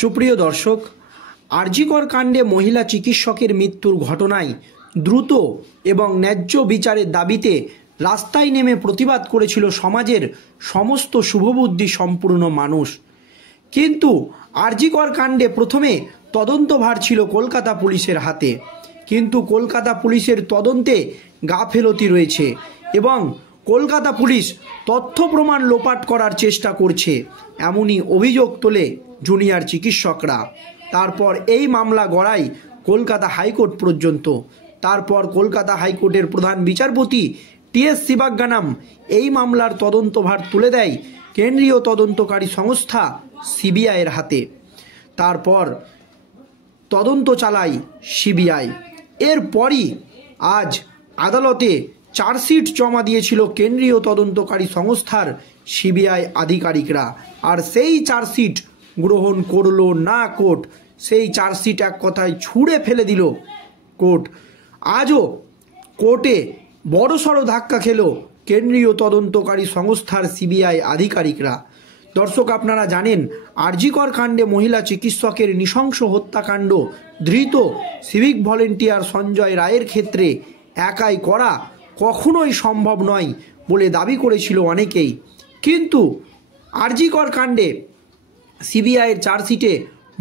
সুপ্রিয় দর্শক, আরজিকর কাণ্ডে মহিলা চিকিৎসকের মৃত্যুর ঘটনায় দ্রুত এবং ন্যায্য বিচারের দাবিতে রাস্তায় নেমে প্রতিবাদ করেছিল সমাজের সমস্ত শুভবুদ্ধি সম্পূর্ণ মানুষ। কিন্তু আরজিকর কাণ্ডে প্রথমে তদন্তভার ছিল কলকাতা পুলিশের হাতে, কিন্তু কলকাতা পুলিশের তদন্তে গাফেলতি রয়েছে এবং কলকাতা পুলিশ তথ্য প্রমাণ লোপাট করার চেষ্টা করছে, এমনই অভিযোগ তোলে জুনিয়র চিকিৎসকরা। তারপর এই মামলা গড়ায় কলকাতা হাইকোর্ট পর্যন্ত। তারপর কলকাতা হাইকোর্টের প্রধান বিচারপতি টি.এস. শিবাজ্ঞানাম এই মামলার তদন্তভার তুলে দেয় কেন্দ্রীয় তদন্তকারী সংস্থা সিবিআইয়ের হাতে। তারপর তদন্ত চালায় সিবিআই। এরপরই আজ আদালতে চার্জশিট জমা দিয়েছিল কেন্দ্রীয় তদন্তকারী সংস্থার সিবিআই আধিকারিকরা, আর সেই চার্জশিট গ্রহণ করলো না কোর্ট। সেই চার্জশিট এক কথায় ছুঁড়ে ফেলে দিল কোর্ট। আজও কোর্টে বড়সড় ধাক্কা খেল কেন্দ্রীয় তদন্তকারী সংস্থার সিবিআই আধিকারিকরা। দর্শক, আপনারা জানেন আরজিকর কাণ্ডে মহিলা চিকিৎসকের নৃশংস হত্যাকাণ্ড ধৃত সিভিক ভলেন্টিয়ার সঞ্জয় রায়ের ক্ষেত্রে একাই করা কখনোই সম্ভব নয় বলে দাবি করেছিল অনেকেই। কিন্তু আরজিকর কাণ্ডে সিবিআইয়ের চার্জশিটে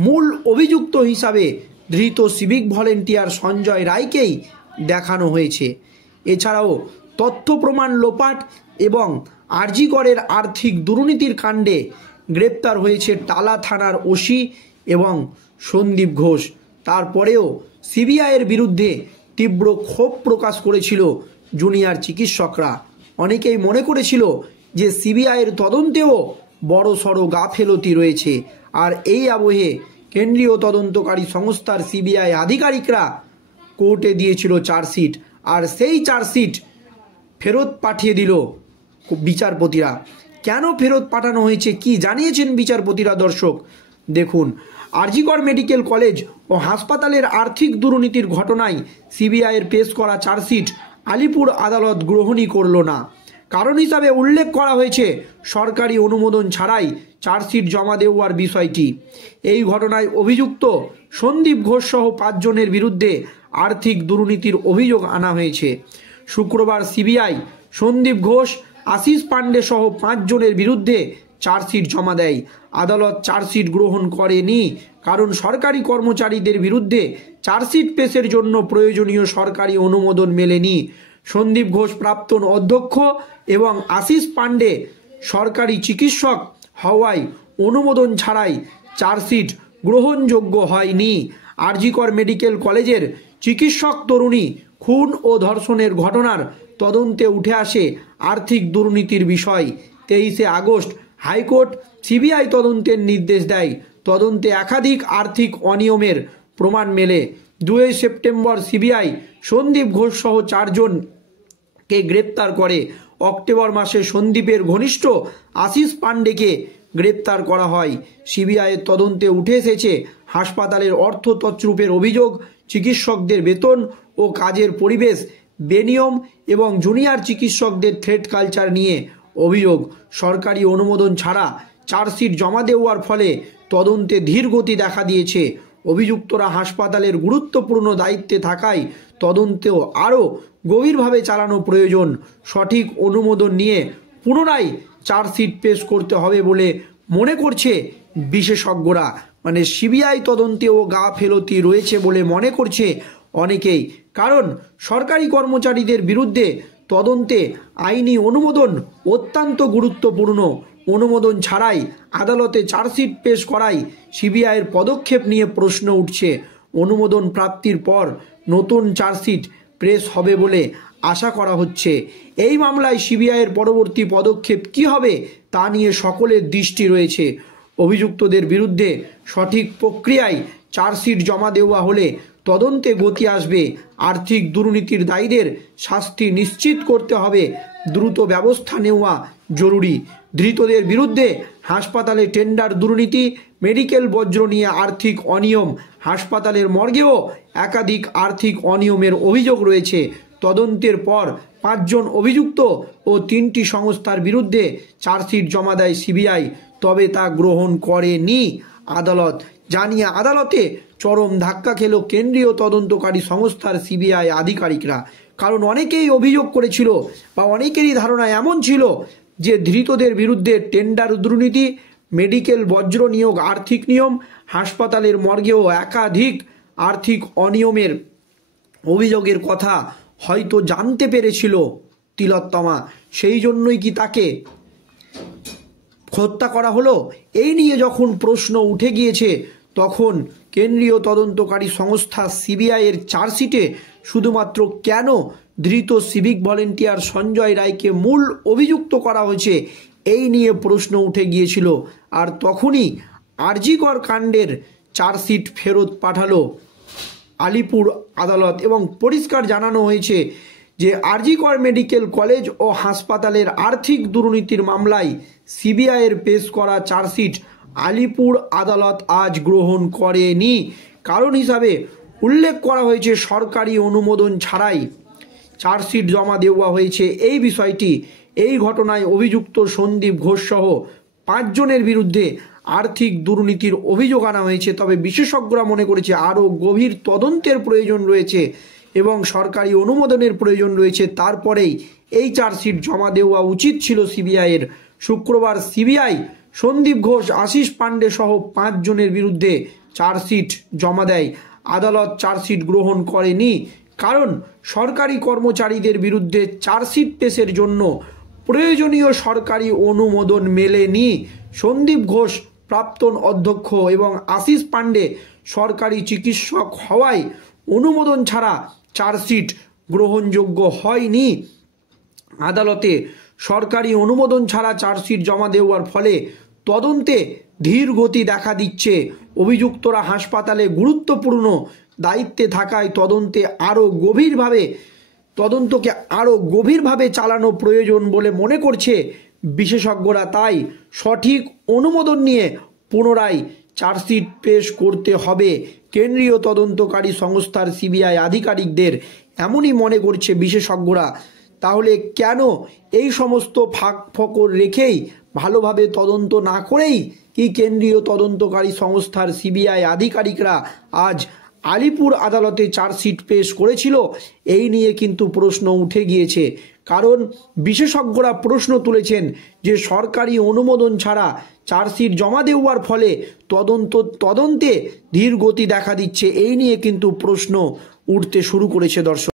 মূল অভিযুক্ত হিসাবে ধৃত সিভিক ভলেন্টিয়ার সঞ্জয় রায়কেই দেখানো হয়েছে। এছাড়াও তথ্য প্রমাণ লোপাট এবং আরজিকরের আর্থিক দুর্নীতির কাণ্ডে গ্রেপ্তার হয়েছে টালা থানার ওসি এবং সন্দীপ ঘোষ। তারপরেও সিবিআইয়ের বিরুদ্ধে তীব্র ক্ষোভ প্রকাশ করেছিল জুনিয়র চিকিৎসকরা। অনেকেই মনে করেছিল যে সিবিআইয়ের তদন্তেও বড়সড় গাফেলতি রয়েছে, আর এই আবহে কেন্দ্রীয় তদন্তকারী সংস্থার সিবিআই আধিকারিকরা কোর্টে দিয়েছিল চার্জশিট, আর সেই চার্জশিট ফেরত পাঠিয়ে দিল বিচারপতিরা। কেন ফেরত পাঠানো হয়েছে, কি জানিয়েছেন বিচারপতিরা? দর্শক দেখুন, আরজিকর মেডিকেল কলেজ ও হাসপাতালের আর্থিক দুর্নীতির ঘটনায় সিবিআইয়ের পেশ করা চার্জশিট আলিপুর আদালত গ্রহণই করল না। কারণ হিসাবে উল্লেখ করা হয়েছে সরকারি অনুমোদন ছাড়াই চার্জশিট জমা দেওয়ার বিষয়টি। এই ঘটনায় অভিযুক্ত সন্দীপ ঘোষ সহ 5 জনের বিরুদ্ধে আর্থিক দুর্নীতির অভিযোগ আনা হয়েছে। শুক্রবার সিবিআই সন্দীপ ঘোষ, আশিস পান্ডে সহ 5 জনের বিরুদ্ধে চার্জশিট জমা দেয়। আদালত চার্জশিট গ্রহণ করেনি কারণ সরকারি কর্মচারীদের বিরুদ্ধে চার্জশিট পেশের জন্য প্রয়োজনীয় সরকারি অনুমোদন মেলেনি। সন্দীপ ঘোষ প্রাক্তন অধ্যক্ষ এবং আশিস পান্ডে সরকারি চিকিৎসক হওয়ায় অনুমোদন ছাড়াই চার্জশিট গ্রহণযোগ্য হয়নি। আরজিকর মেডিকেল কলেজের চিকিৎসক তরুণী খুন ও ধর্ষণের ঘটনার তদন্তে উঠে আসে আর্থিক দুর্নীতির বিষয়। 23শে আগস্ট হাইকোর্ট সিবিআই তদন্তের নির্দেশ দেয়। তদন্তে একাধিক আর্থিক অনিয়মের প্রমাণ মেলে। 2 সেপ্টেম্বর সিবিআই সন্দীপ ঘোষ সহ 4 জনকে গ্রেপ্তার করে। অক্টোবর মাসে সন্দীপের ঘনিষ্ঠ আশিস পান্ডেকে গ্রেপ্তার করা হয়। সিবিআইয়ের তদন্তে উঠে এসেছে হাসপাতালের অর্থ তছরূপের অভিযোগ, চিকিৎসকদের বেতন ও কাজের পরিবেশ বেনিয়ম এবং জুনিয়র চিকিৎসকদের থ্রেট কালচার নিয়ে অভিযোগ। সরকারি অনুমোদন ছাড়া চার্জশিট জমা দেওয়ার ফলে তদন্তে ধীর গতি দেখা দিয়েছে। অভিযুক্তরা হাসপাতালের গুরুত্বপূর্ণ দায়িত্বে থাকায় তদন্তেও আরও গভীরভাবে চালানো প্রয়োজন। সঠিক অনুমোদন নিয়ে পুনরায় চার্জশিট পেশ করতে হবে বলে মনে করছে বিশেষজ্ঞরা। মানে সিবিআই তদন্তেও গাফেলতি রয়েছে বলে মনে করছে অনেকেই, কারণ সরকারি কর্মচারীদের বিরুদ্ধে তদন্তে আইনি অনুমোদন অত্যন্ত গুরুত্বপূর্ণ। অনুমোদন ছাড়াই আদালতে চার্জশিট পেশ করায় সিবিআইয়ের পদক্ষেপ নিয়ে প্রশ্ন উঠছে। অনুমোদন প্রাপ্তির পর নতুন চার্জশিট পেশ হবে বলে আশা করা হচ্ছে। এই মামলায় সিবিআইয়ের পরবর্তী পদক্ষেপ কী হবে তা নিয়ে সকলের দৃষ্টি রয়েছে। অভিযুক্তদের বিরুদ্ধে সঠিক প্রক্রিয়ায় চার্জশিট জমা দেওয়া হলে তদন্তে গতি আসবে। আর্থিক দুর্নীতির দায়ীদের শাস্তি নিশ্চিত করতে হবে। দ্রুত ব্যবস্থা নেওয়া জরুরি। ধৃতদের বিরুদ্ধে হাসপাতালে টেন্ডার দুর্নীতি, মেডিকেল বজ্র নিয়ে আর্থিক অনিয়ম, হাসপাতালের মর্গেও একাধিক আর্থিক অনিয়মের অভিযোগ রয়েছে। তদন্তের পর 5 জন অভিযুক্ত ও 3টি সংস্থার বিরুদ্ধে চার্জশিট জমা দেয় সিবিআই, তবে তা গ্রহণ করেনি আদালত। জানিয়ে আদালতে চরম ধাক্কা খেল কেন্দ্রীয় তদন্তকারী সংস্থার সিবিআই আধিকারিকরা। কারণ অনেকেই অভিযোগ করেছিল বা অনেকেরই ধারণা এমন ছিল যে ধৃতদের বিরুদ্ধে টেন্ডার দুর্নীতি, মেডিকেল বজ্র নিয়োগ, আর্থিক নিয়ম, হাসপাতালের মর্গেও একাধিক আর্থিক অনিয়মের অভিযোগের কথা হয়তো জানতে পেরেছিল তিলোত্তমা। সেই জন্যই কি তাকে হত্যা করা হলো? এই নিয়ে যখন প্রশ্ন উঠে গিয়েছে, তখন কেন্দ্রীয় তদন্তকারী সংস্থা সিবিআইয়ের চার্জশিটে শুধুমাত্র কেন ধৃত সিভিক ভলেন্টিয়ার সঞ্জয় রায়কে মূল অভিযুক্ত করা হয়েছে এই নিয়ে প্রশ্ন উঠে গিয়েছিল। আর তখনই আরজি কর কাণ্ডের চার্জশিট ফেরত পাঠালো আলিপুর আদালত এবং পরিষ্কার জানানো হয়েছে যে আরজি কর মেডিকেল কলেজ ও হাসপাতালের আর্থিক দুর্নীতির মামলায় সিবিআইয়ের পেশ করা চার্জশিট আলিপুর আদালত আজ গ্রহণ করেনি। কারণ হিসাবে উল্লেখ করা হয়েছে সরকারি অনুমোদন ছাড়াই চার্জশিট জমা দেওয়া হয়েছে। এই বিষয়টি, এই ঘটনায় অভিযুক্ত সন্দীপ ঘোষ সহ 5 জনের বিরুদ্ধে আর্থিক দুর্নীতির অভিযোগ আনা হয়েছে। তবে বিশেষজ্ঞরা মনে করেছে আরও গভীর তদন্তের প্রয়োজন রয়েছে এবং সরকারি অনুমোদনের প্রয়োজন রয়েছে। তারপরেই এই চার্জশিট জমা দেওয়া উচিত ছিল সিবিআইয়ের। শুক্রবার সিবিআই সন্দীপ ঘোষ, আশিস পান্ডে সহ 5 জনের বিরুদ্ধে চার্জশিট জমা দেয়। আদালত চার্জশিট গ্রহণ করেনি কারণ সরকারি কর্মচারীদের বিরুদ্ধে চার্জশিট পেশের জন্য প্রয়োজনীয় সরকারি অনুমোদন মেলেনি। সন্দীপ ঘোষ প্রাক্তন অধ্যক্ষ এবং আশিস পান্ডে সরকারি চিকিৎসক হওয়ায় অনুমোদন ছাড়া চার্জশিট গ্রহণযোগ্য হয়নি। আদালতে সরকারি অনুমোদন ছাড়া চার্জশিট জমা দেওয়ার ফলে তদন্তে ধীর গতি দেখা দিচ্ছে। অভিযুক্তরা হাসপাতালে গুরুত্বপূর্ণ দায়িত্বে থাকায় তদন্তকে আরও গভীরভাবে চালানো প্রয়োজন বলে মনে করছে বিশেষজ্ঞরা। তাই সঠিক অনুমোদন নিয়ে পুনরায় চার্জশিট পেশ করতে হবে কেন্দ্রীয় তদন্তকারী সংস্থার সিবিআই আধিকারিকদের, এমনই মনে করছে বিশেষজ্ঞরা। তাহলে কেন এই সমস্ত ফাঁক ফোকর রেখেই, ভালোভাবে তদন্ত না করেই কি কেন্দ্রীয় তদন্তকারী সংস্থার সিবিআই আধিকারিকরা আজ আলিপুর আদালতে চার্জশিট পেশ করেছিল? এই নিয়ে কিন্তু প্রশ্ন উঠে গিয়েছে। কারণ বিশেষজ্ঞরা প্রশ্ন তুলেছেন যে সরকারি অনুমোদন ছাড়া চার্জশিট জমা দেওয়ার ফলে তদন্তে ধীর গতি দেখা দিচ্ছে। এই নিয়ে কিন্তু প্রশ্ন উঠতে শুরু করেছে দর্শক।